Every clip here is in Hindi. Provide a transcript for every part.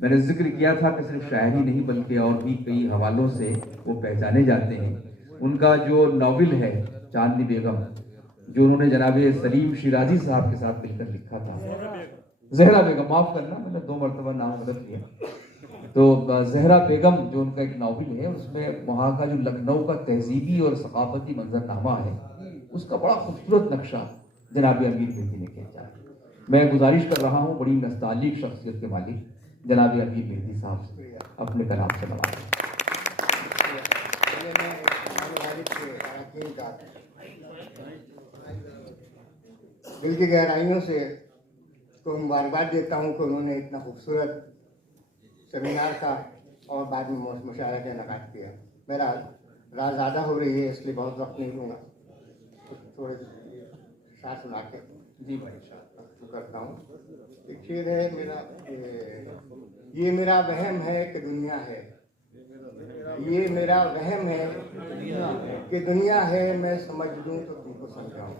मैंने जिक्र किया था कि सिर्फ शायरी नहीं बल्कि और भी कई हवालों से वो पहचाने जाते हैं। उनका जो नॉवेल है चांदनी बेगम, जो उन्होंने जनाब सलीम शिराजी साहब के साथ मिलकर लिखा था, जहरा बेगम, माफ करना मैंने 2 मरतबा नाम गलत किया, तो जहरा बेगम जो उनका एक नॉवेल है, उसमें वहाँ का जो लखनऊ का तहजीबी और सकाफती मंजरनामा है, उसका बड़ा खूबसूरत नक्शा जनाब अमीर मेहदी ने खींचा है। मैं गुजारिश कर रहा हूँ बड़ी नस्तालिक शख्सियत के मालिक जनाब अमीर मेहदी साहब से अपने कलाम से नवाजें। दिल की गहराइयों से तो मुबारकबाद देता हूँ कि उन्होंने इतना खूबसूरत सेमिनार का और बाद में मुशायरा का इनेकाद किया। मेरा रात ज़्यादा हो रही है इसलिए बहुत वक्त नहीं लूँगा, थोड़े साथ सुना के जी भाई करता हूँ। एक शेर है मेरा, ये मेरा वहम है कि दुनिया है, ये मेरा वहम है कि दुनिया है, मैं समझ लूँ तो तुमको समझाऊँ।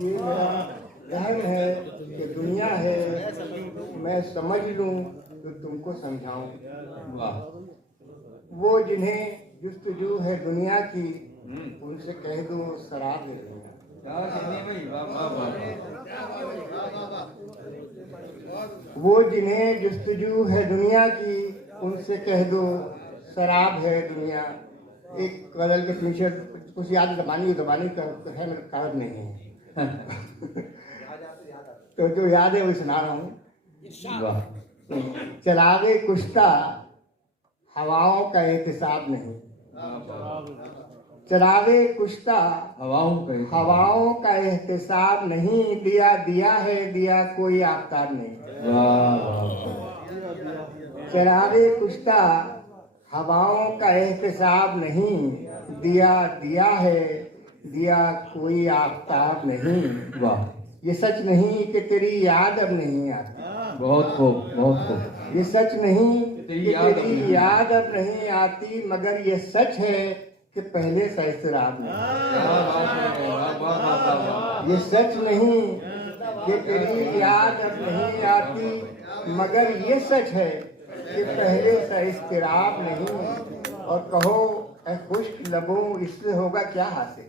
ये मेरा वहम है कि दुनिया है, मैं समझ लूँ तो तुमको समझाऊँ। वो जिन्हें जुस्तजू है दुनिया की, उनसे कह दो शराब है दुनिया। वो जिन्हें जुस्तजू है दुनिया की, उनसे कह दो शराब है दुनिया। एक गजल के पीछे कुछ याद दबानी का है, मेरे कागज नहीं है तो जो याद है वो सुना रहा हूँ। चलावे कुश्ता हवाओं का एहतिसाब नहीं, चरावे कुश्ता हवाओं का एहतिसाब नहीं, दिया दिया है दिया कोई आफ्ताब नहीं। चरावे कुश्ता हवाओं का एहतिसाब नहीं, दिया दिया है दिया कोई आफ्ताब नहीं। वाह, ये सच नहीं कि तेरी याद अब नहीं आती, बहुत खूब, बहुत खूब। ये सच नहीं कि तेरी याद अब नहीं आती, मगर ये सच है कि पहले सा इसराब नहीं। ये सच नहीं कि तेरी याद अब नहीं आती, मगर ये सच है कि पहले सा इसराब नहीं। और कहो ऐ खुश्क लबों, इससे होगा क्या हासिल।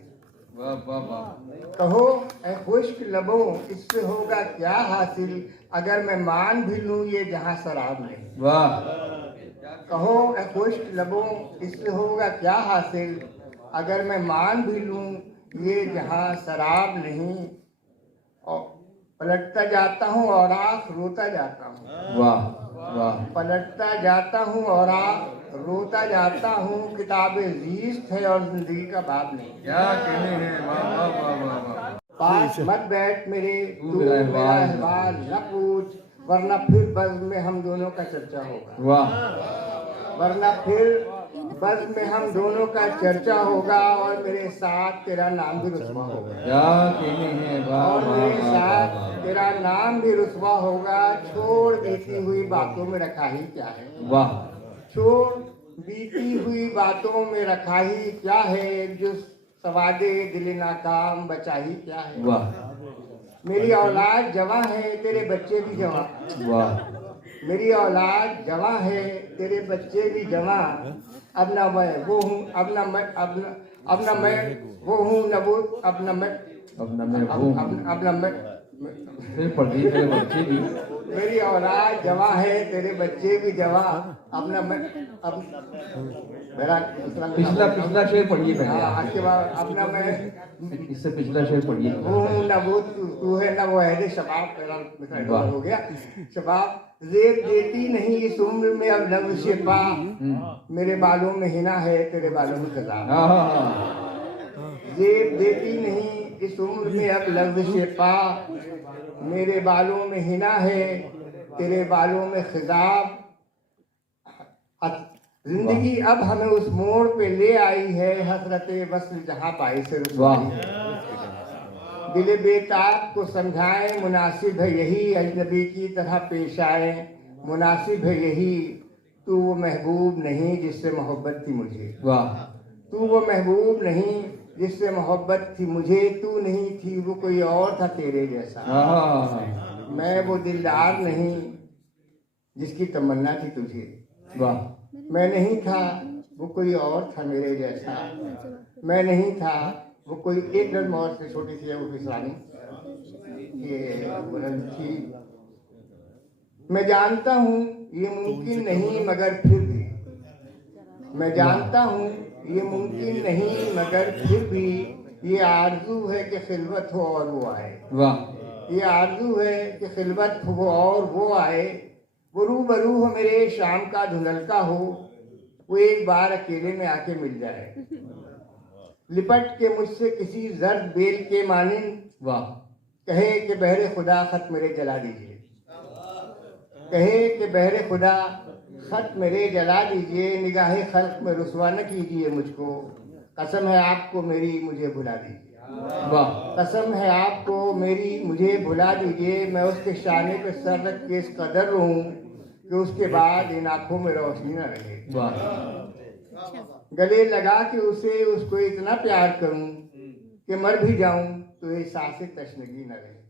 कहो ऐ खुश्क लबों, इससे होगा क्या हासिल, अगर मैं मान भी लूं ये जहां शराब नहीं। वाह। कहो ऐ खुश्क लबों, इससे होगा क्या हासिल, अगर मैं मान भी लूं ये जहां शराब नहीं। और पलटता जाता हूँ और आँख रोता जाता हूँ। वाह वाह। पलटता जाता हूँ और आँख रोता जाता हूँ, किताबें जीस्त है और जिंदगी का बाप नहीं। क्या कहने हैं, वाह वाह वाह वाह। पास मत बैठ मेरे, तू मेरा अहवाल न पूछ, वरना फिर बज़्म में हम दोनों का चर्चा होगा। वाह। वरना फिर बज़्म में हम दोनों का चर्चा होगा, और मेरे साथ तेरा नाम भी रुस्वा होगा। क्या कहने हैं, वाह और वाह मेरे वाह साथ वाह। तेरा नाम भी रुस्वा होगा। छोड़ बीती हुई बातों में रखा ही क्या है। वाह। छोड़ बीती हुई बातों में रखा ही क्या है, जो सवादे दिल नाकाम बचा ही क्या है। वाह। मेरी औलाद जवां है, तेरे बच्चे भी जवां। वाह। मेरी औलाद जवां है, तेरे बच्चे भी जवां। अब ना मैं वो हूँ, अब ना मैं वो हूँ, न वो अब न मैं पढ़ दी मेरे बच्चे भी। मेरी औलाद जवां है, तेरे बच्चे भी जवां। अब न मैं अब मेरा पिछला शेर पढ़िए पहले। उसके बाद अपना मैं इससे पिछला शेर पढ़िए। वो हूँ न वो तू है, न वो है शबाब। मेरा हो गया शबाब। जेब देती नहीं इस उम्र में अब लफ्ज़ से पा, मेरे बालों में हिना है, तेरे बालों में खजा। जेब देती नहीं इस उम्र में अब लफ्ज़ से पा, मेरे बालों में हिना है, तेरे बालों में खिजाब। जिंदगी अब हमें उस मोड़ पे ले आई है, हसरते वस्ल जहां पाई से रुसवाई। दिल बेताब को समझाए, मुनासिब है यही अजनबी की तरह पेश आए। मुनासिब है यही, तू वो महबूब नहीं जिससे मोहब्बत थी मुझे। वाह। तू वो महबूब नहीं जिससे मोहब्बत थी मुझे, तू नहीं थी वो कोई और था तेरे जैसा। मैं वो दिलदार नहीं जिसकी तमन्ना थी तुझे। वाह, मैं नहीं था वो कोई और था मेरे जैसा। मैं नहीं था वो कोई एक नज़म और से छोटी सी है वो फिसलानी ये बुलंद थी। मैं जानता हूँ ये मुमकिन नहीं मगर फिर भी, मैं जानता हूँ ये मुमकिन नहीं मगर फिर भी ये आरज़ू है कि खिलवत हो और वो आए। वाह, ये आरज़ू है कि खिलवत हो और वो आए। वो रूबरू हो मेरे शाम का धुंधलका हो, वो एक बार अकेले में आके मिल जाए। लिपट के मुझसे किसी जर्द बेल के मानिंद वाह, कहे कि बहरे खुदा खत मेरे जला दीजिए। कहे कि बहरे खुदा खत मेरे जला दीजिए। निगाहे खल्क में रुसवा न कीजिए मुझको। कसम है आपको मेरी मुझे भुला दीजिए। वाह, कसम है आपको मेरी मुझे भुला दीजिए। मैं उसके शाने पे सर रख के इस कदर रहूं कि उसके बाद इन आंखों में रोशनी न रहे। वाह, गले लगा के उसे उसको इतना प्यार करूं कि मर भी जाऊं तो ये सांसें तशनगी न रहे।